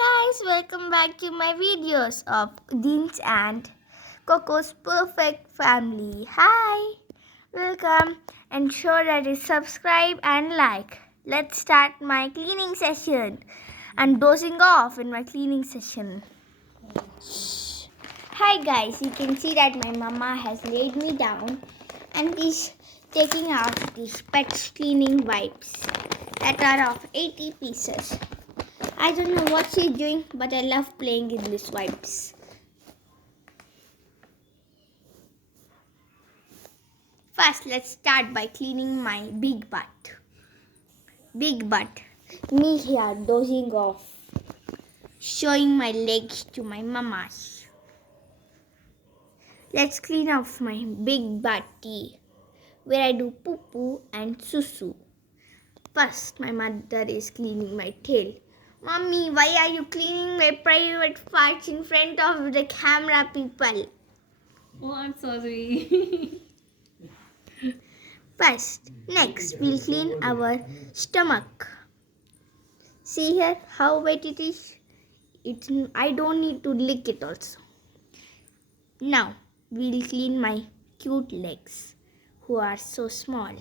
Guys, welcome back to my videos of Kittens and Coco's perfect family. Hi, welcome and sure that you subscribe and like. Let's start my cleaning session and dozing off in my cleaning session. Shh. Hi guys, you can see that my mama has laid me down and is taking out these pet cleaning wipes that are of 80 pieces. I don't know what she's doing, but I love playing with these wipes. First, let's start by cleaning my big butt. Big butt. Me here dozing off, showing my legs to my mamas. Let's clean off my big butty, where I do poo-poo and susu. First, my mother is cleaning my tail. Mommy, why are you cleaning my private parts in front of the camera people? Oh, I'm sorry. Next, we'll clean our stomach. See here how wet it is? I don't need to lick it also. Now, we'll clean my cute legs, who are so small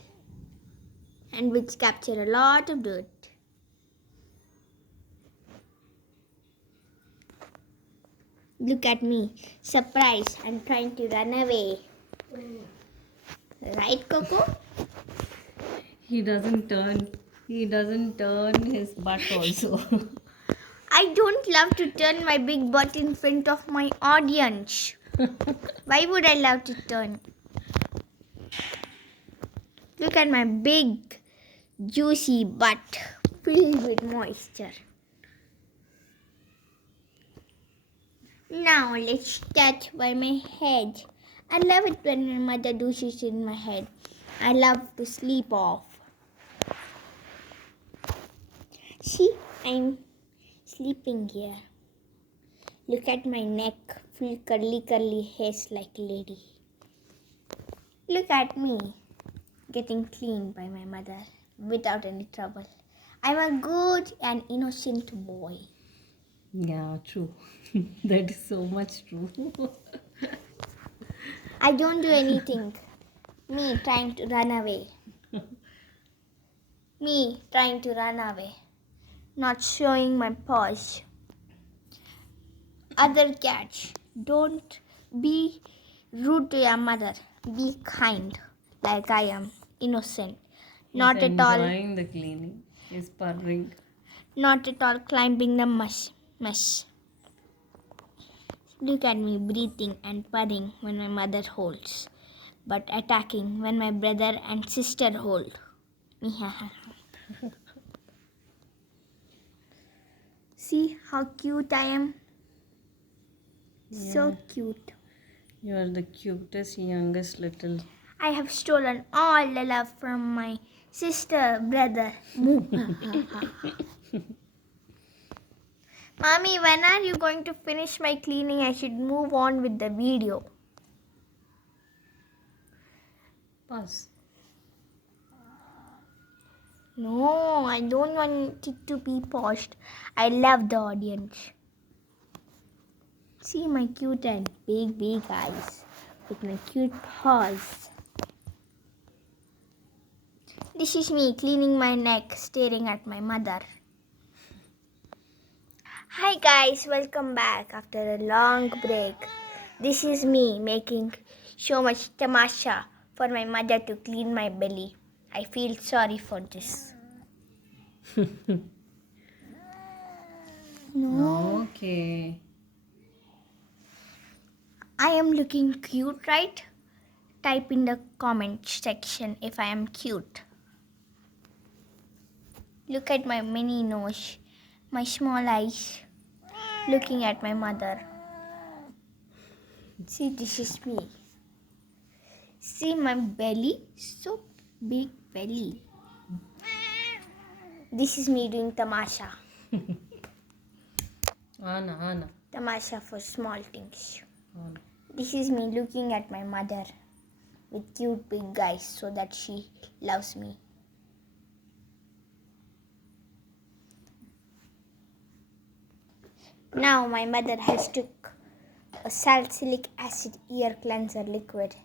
and which capture a lot of dirt. Look at me, surprised and trying to run away. Right, Coco? He doesn't turn his butt also. I don't love to turn my big butt in front of my audience. Why would I love to turn? Look at my big, juicy butt filled with moisture. Now let's start by my head. I love it when my mother does it in my head. I love to sleep off. See, I'm sleeping here. Look at my neck, full curly hairs like a lady. Look at me, getting cleaned by my mother without any trouble. I'm a good and innocent boy. Yeah, true. That is so much true. I don't do anything. Me trying to run away. Me trying to run away. Not showing my paws. Other cats, don't be rude to your mother. Be kind, like I am, innocent. Not He's at all. enjoying the cleaning. He's purring. Not at all climbing the mess. Look at me breathing and purring when my mother holds, but attacking when my brother and sister hold. See how cute I am? Yeah. So cute. You are the cutest, youngest little. I have stolen all the love from my sister, brother. Mommy, when are you going to finish my cleaning? I should move on with the video. Paws. No, I don't want it to be paused. I love the audience. See my cute and big eyes with my cute paws. This is me cleaning my neck, staring at my mother. Hi guys, welcome back after a long break. This is me making so much tamasha for my mother to clean my belly. I feel sorry for this. No. Okay. I am looking cute, right? Type in the comment section if I am cute. Look at my mini nose, my small eyes, looking at my mother. See, this is me. See my belly, so big belly. This is me doing tamasha. Anna. Tamasha for small things. Anna. This is me looking at my mother with cute big eyes so that she loves me. Now my mother has took a salicylic acid ear cleanser liquid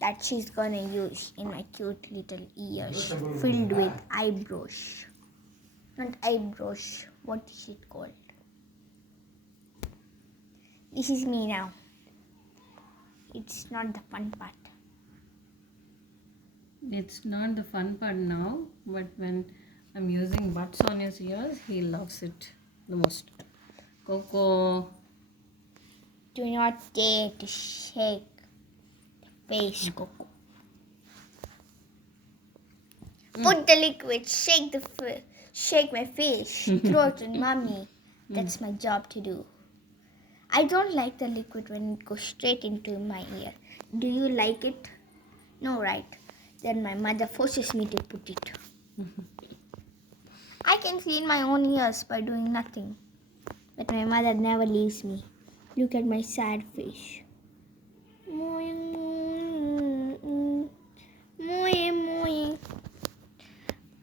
that she's gonna use in my cute little ears filled with eyebrows. Not eyebrows, what is it called? This is me now. It's not the fun part. It's not the fun part now, but when I'm using butts on his ears, he loves it the most. Coco. Do not dare to shake the face, Coco. Put the liquid, shake my face, throw it in mommy. That's my job to do. I don't like the liquid when it goes straight into my ear. Do you like it? No, right? Then my mother forces me to put it. I can clean my own ears by doing nothing. But my mother never leaves me. Look at my sad face.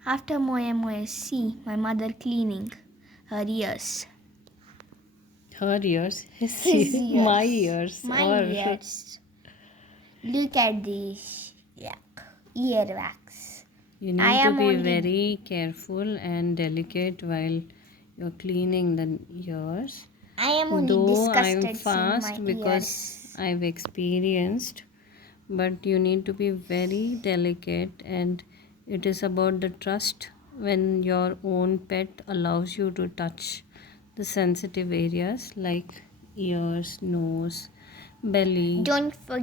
After moe, see my mother cleaning her ears. Her ears, His ears. my ears, My or ears. Look at this earwax. you I need to am be only- very careful and delicate while you're cleaning the ears. I am only Though disgusted I'm seeing fast my because ears. I've experienced, but you need to be very delicate, and it is about the trust when your own pet allows you to touch the sensitive areas like ears, nose, belly. Don't forget